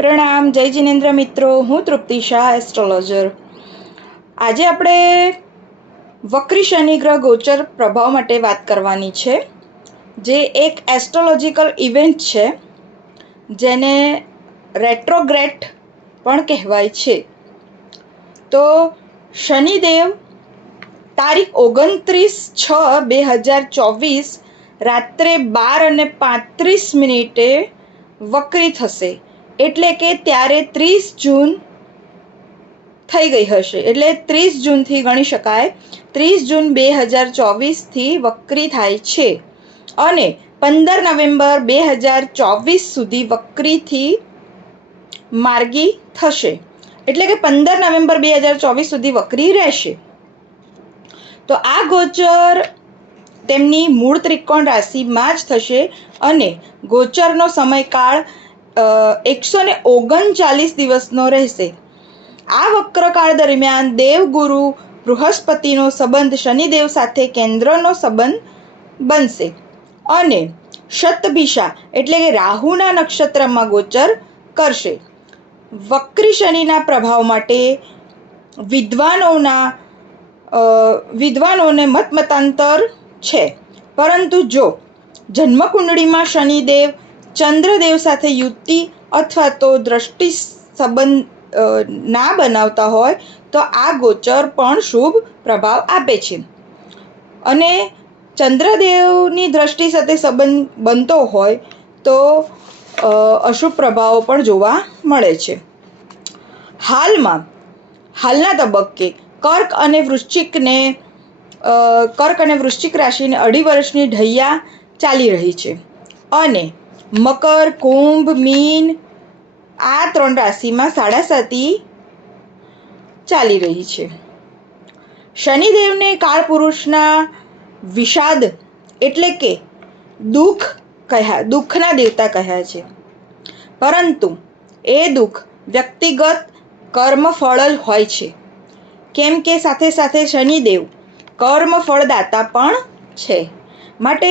પ્રણામ, જય જિનેન્દ્ર મિત્રો. હું તૃપ્તિ શાહ, એસ્ટ્રોલોજર. આજે આપણે વક્રી શનિ ગ્રહ ગોચર પ્રભાવ માટે વાત કરવાની છે, જે એક એસ્ટ્રોલોજીકલ ઇવેન્ટ છે, જેને રેટ્રોગ્રેડ પણ કહેવાય છે. તો શનિદેવ તારીખ 29/6/2024 રાત્રે 12:35 વક્રી થશે, એટલે કે ત્યારે 30 જૂન થઈ ગઈ હશે. એટલે 30 જૂનથી ગણી શકાય. 30 જૂન 2024થી વક્રી થાય છે અને 15 નવેમ્બર 2024 સુધી વક્રીથી માર્ગી થશે. એટલે કે 15 નવેમ્બર 2024 સુધી વક્રી રહેશે. તો આ ગોચર તેમની મૂળ ત્રિકોણ રાશિમાં જ થશે અને ગોચરનો સમયકાળ 139 દિવસનો રહેશે. આ વક્રકાળ દરમિયાન દેવગુરુ બૃહસ્પતિનો સંબંધ શનિદેવ સાથે કેન્દ્રનો સંબંધ બનશે અને શતભિષા એટલે કે રાહુના નક્ષત્રમાં ગોચર કરશે. વક્રી શનિના પ્રભાવ માટે વિદ્વાનોને મતમતાંતર છે, પરંતુ જો જન્મકુંડળીમાં શનિદેવ ચંદ્રદેવ સાથે યુતિ અથવા તો દ્રષ્ટિ સંબંધ ના બનાવતા હોય તો આ ગોચર પણ શુભ પ્રભાવ આપે છે, અને ચંદ્રદેવની દ્રષ્ટિ સાથે સંબંધ બનતો હોય તો અશુભ પ્રભાવો પણ જોવા મળે છે. હાલના તબક્કે કર્ક અને વૃશ્ચિક રાશિને 2.5 વર્ષની ઢૈયા ચાલી રહી છે અને મકર, કુંભ, મીન આ 3 રાશિમાં 7.5 ચાલી રહી છે. શનિદેવને કાળપુરુષના વિષાદ એટલે કે દુઃખના દેવતા કહ્યા છે, પરંતુ એ દુઃખ વ્યક્તિગત કર્મફળ હોય છે, કેમ કે સાથે સાથે શનિદેવ કર્મફળદાતા પણ છે. માટે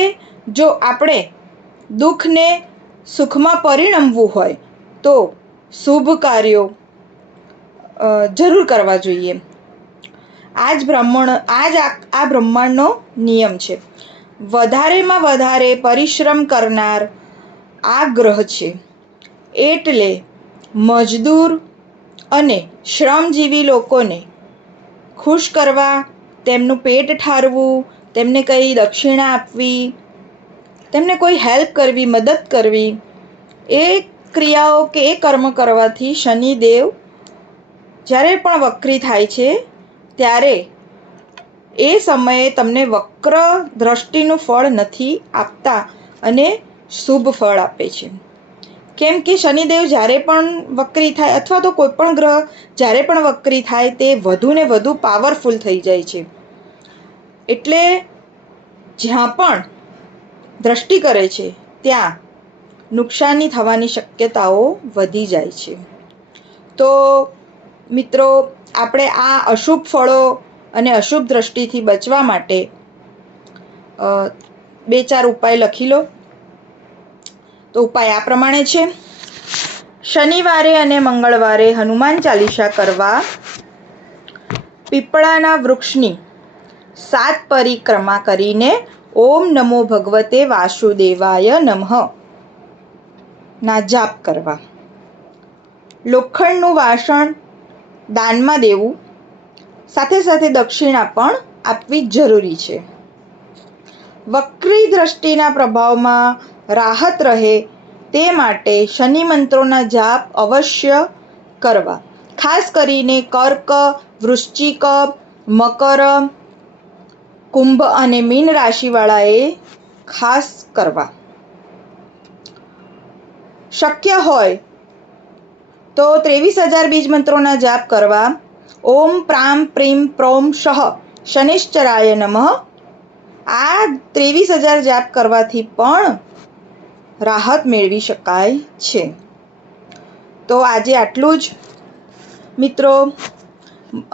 જો આપણે દુઃખને સુખમાં પરિણમવું હોય તો શુભ કાર્યો જરૂર કરવા જોઈએ. આ બ્રહ્માંડનો નિયમ છે. વધારેમાં વધારે પરિશ્રમ કરનાર આ ગ્રહ છે, એટલે મજદૂર અને શ્રમજીવી લોકોને ખુશ કરવા, તેમનું પેટ ઠારવું, તેમને કંઈ દક્ષિણા આપવી, તેમને કોઈ હેલ્પ કરવી, મદદ કરવી, એ ક્રિયાઓ કે એ કર્મ કરવાથી શનિદેવ જ્યારે પણ વક્રી થાય છે ત્યારે એ સમયે તમને વક્ર દ્રષ્ટિનું ફળ નથી આપતા અને શુભ ફળ આપે છે. કેમ કે શનિદેવ જ્યારે પણ વક્રી થાય અથવા તો કોઈ પણ ગ્રહ જ્યારે પણ વક્રી થાય તે વધુ ને વધુ પાવરફુલ થઈ જાય છે. એટલે જ્યાં પણ દ્રષ્ટિ કરે છે ત્યાં નુકસાની થવાની શક્યતાઓ વધી જાય છે. તો મિત્રો, આપણે આ અશુભ ફળો અને અશુભ દ્રષ્ટિથી બચવા માટે 2-4 ઉપાય લખી લો. તો ઉપાય આ પ્રમાણે છે. શનિવારે અને મંગળવારે હનુમાન ચાલીસા કરવા, પીપળાના વૃક્ષની 7 પરિક્રમા કરીને ઓમ નમો ભગવતે વાસુદેવાય નમઃ ના જાપ કરવા, લોખંડનું વાસણ દાનમાં દેવું, સાથે સાથે દક્ષિણા પણ આપવી જરૂરી છે. વક્રી દ્રષ્ટિના પ્રભાવમાં રાહત રહે તે માટે શનિ મંત્રોના જાપ અવશ્ય કરવા. ખાસ કરીને કર્ક, વૃશ્ચિક, મકર, કુંભ અને મીન રાશિવાળાએ ખાસ કરવા. શક્ય હોય તો 23,000 બીજ મંત્રોના જાપ કરવા. ઓમ પ્રામ પ્રીમ પ્રોમ શઃ શનિશ્ચરાય નમઃ. આ 23,000 જાપ કરવાથી પણ રાહત મેળવી શકાય છે. તો આજે આટલું જ મિત્રો,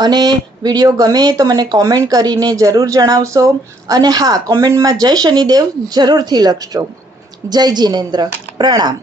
અને વિડીયો ગમે તો મને કોમેન્ટ કરીને જરૂર જણાવશો, અને હા, કોમેન્ટમાં જય શનિદેવ જરૂરથી લખશો. જય જિનેન્દ્ર. પ્રણામ.